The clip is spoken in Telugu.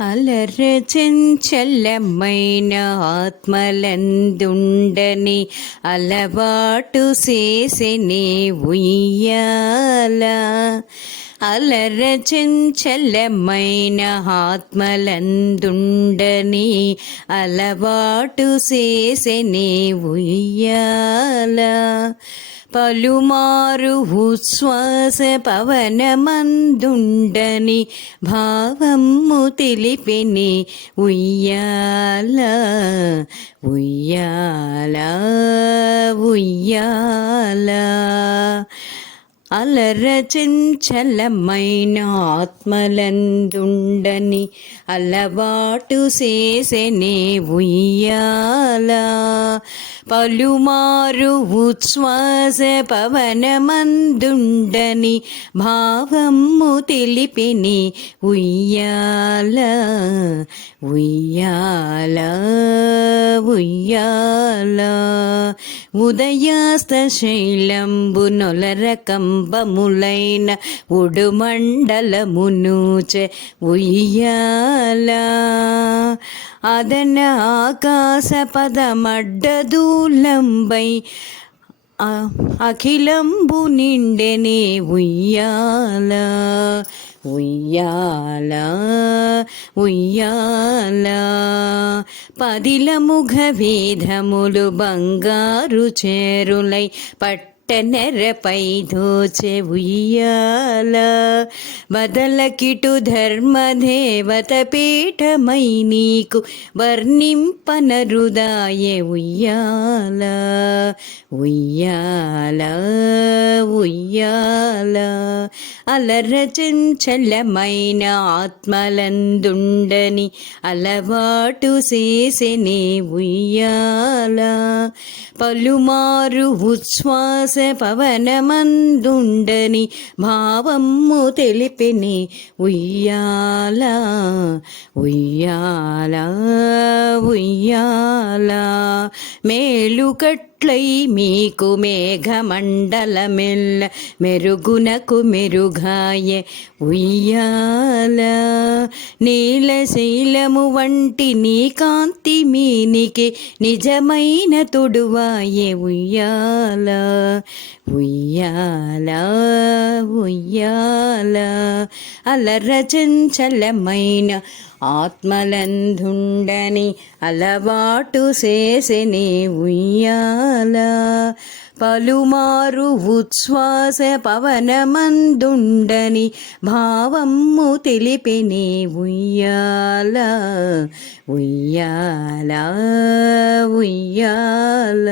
అలర చెంచల్లమైన ఆత్మలందుండని అలవాటు చేసెనే ఉయ్యాల. అలర చెంచల్లమైన ఆత్మలందుండని అలవాటు చేసెనే ఉయ్యాల. పలుమారు ఉచ్ఛ్వాస పవనమందుండని భావము తెలిపెని ఉయ్యాల. ఉయ్యాల ఉయ్యాల. అలర చెంచలమైన ఆత్మలందుండని అలవాటు చేసెనే ఉయ్యాల. పలుమారు ఉచ్ఛ్వాస పవనమందుండని భావము తెలిపెని ఉయ్యాల. ఉయ్యాల ఉయ్యాల. ఉదయాస్త శైలంబు నొలర కంబములైన ఉడుమండలమునూచె ఉయ్యాల. అదన ఆకాశ పదమడ్డదూలంబై అఖిలంబు నిండెనే ఉయ్యాల. ఉయ్యాల ఉయ్యాల. పదిలముఖ వేదములు బంగారు చేరులై పట్టనెరపై దోచె ఉయ్యాల. బదలకిటు ధర్మదేవత పీఠమై నీకు వర్ణింపనరుదాయె ఉయ్యాల. ఉయ్యాల ఉయ్యాల. అలర చెంచలమైన ఆత్మలందుండని అలవాటు చేసెనే ఉయ్యాల. పలుమారు ఉచ్ఛ్వాస పవనమందుండని భావము తెలిపెని ఉయ్యాల. ఉయ్యాల ఉయ్యాల. మేలుకట్లై మీకు మేఘమండలమెల్ల మెరుగునకు మెరుగాయె ఉయ్యాల. నీలశైలము వంటి నీ కాంతి మీనికి నిజమైన తొడువాయె ఉయ్యాల. ఉయ్యాల ఉయ్యాల. అలర చెంచలమైన ఆత్మలందుండని అలవాటు చేసెనే ఉయ్యాల. పలుమారు ఉచ్ఛ్వాస పవనమందుండని భావము తెలిపెనే ఉయ్యాల. ఉయ్యాల ఉయ్యాల.